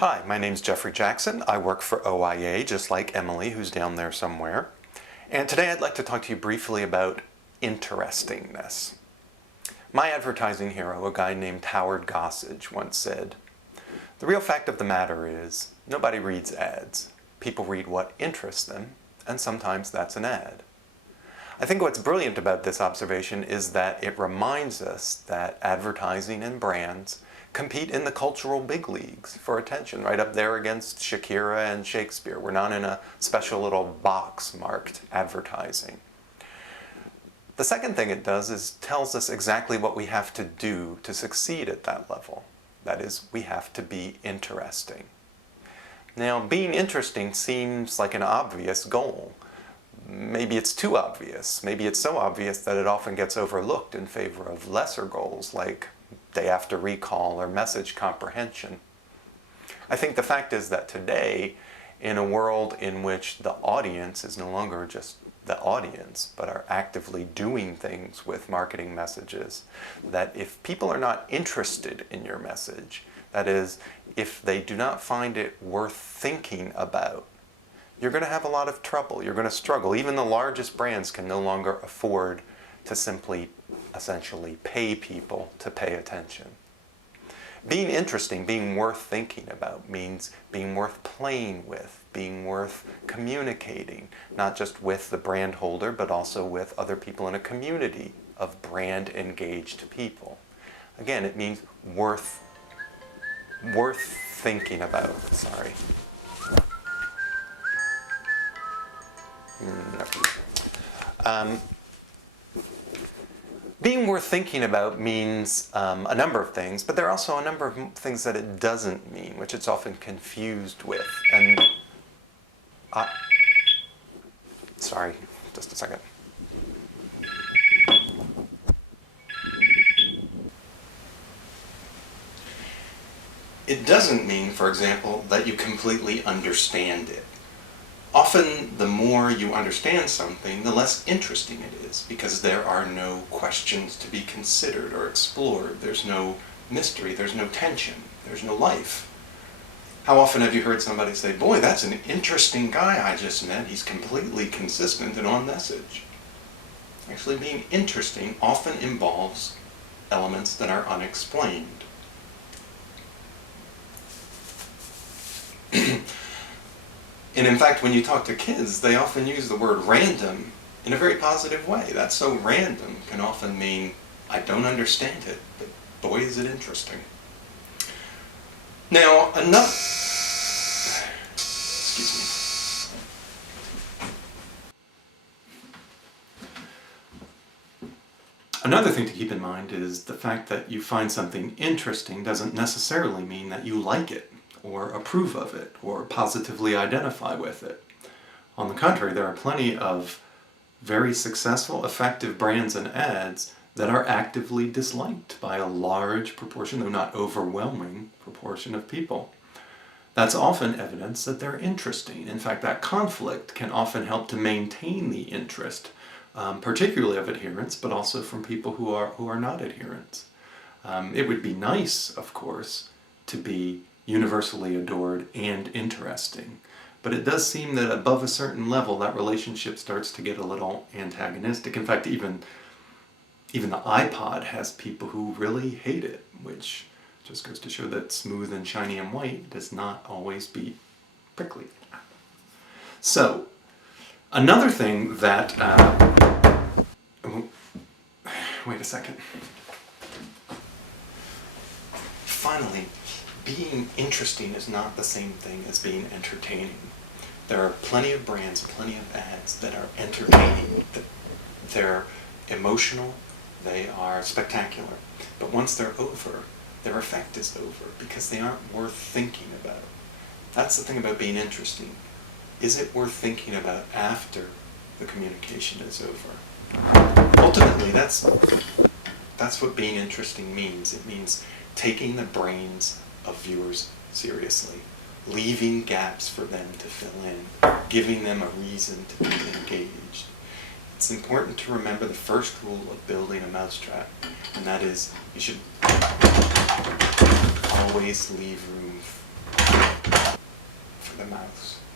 Hi, my name's Jeffrey Jackson. I work for OIA, just like Emily, who's down there somewhere. And today I'd like to talk to you briefly about interestingness. My advertising hero, a guy named Howard Gossage, once said, "The real fact of the matter is, nobody reads ads. People read what interests them, and sometimes that's an ad." I think what's brilliant about this observation is that it reminds us that advertising and brands compete in the cultural big leagues for attention, right up there against Shakira and Shakespeare. We're not in a special little box marked advertising. The second thing it does is tells us exactly what we have to do to succeed at that level. That is, we have to be interesting. Now, being interesting seems like an obvious goal. Maybe it's too obvious. Maybe it's so obvious that it often gets overlooked in favor of lesser goals like day after recall or message comprehension. I think the fact is that today, in a world in which the audience is no longer just the audience, but are actively doing things with marketing messages, that if people are not interested in your message, that is, if they do not find it worth thinking about, you're going to have a lot of trouble. You're going to struggle. Even the largest brands can no longer afford to simply, essentially, pay people to pay attention. Being interesting, being worth thinking about, means being worth playing with, being worth communicating, not just with the brand holder, but also with other people in a community of brand-engaged people. Again, it means worth thinking about. Sorry. Being worth thinking about means a number of things, but there are also a number of things that it doesn't mean, which it's often confused with. And sorry, just a second. It doesn't mean, for example, that you completely understand it. Often, the more you understand something, the less interesting it is, because there are no questions to be considered or explored. There's no mystery, there's no tension, there's no life. How often have you heard somebody say, "Boy, that's an interesting guy I just met. He's completely consistent and on message." Actually, being interesting often involves elements that are unexplained. And in fact, when you talk to kids, they often use the word random in a very positive way. That's so random can often mean, I don't understand it, but boy is it interesting. Now, Another thing to keep in mind is the fact that you find something interesting doesn't necessarily mean that you like it, or approve of it, or positively identify with it. On the contrary, there are plenty of very successful, effective brands and ads that are actively disliked by a large proportion, though not overwhelming proportion of people. That's often evidence that they're interesting. In fact, that conflict can often help to maintain the interest, particularly of adherents, but also from people who are not adherents. It would be nice, of course, to be universally adored and interesting. But it does seem that above a certain level, that relationship starts to get a little antagonistic. In fact, even the iPod has people who really hate it, which just goes to show that smooth and shiny and white does not always beat prickly. So, another thing that... wait a second. Finally, being interesting is not the same thing as being entertaining. There are plenty of brands, plenty of ads that are entertaining. They're emotional, they are spectacular. But once they're over, their effect is over because they aren't worth thinking about. That's the thing about being interesting. Is it worth thinking about after the communication is over? Ultimately, that's what being interesting means. It means taking the brains of viewers seriously, leaving gaps for them to fill in, giving them a reason to be engaged. It's important to remember the first rule of building a mousetrap, and that is you should always leave room the mouse.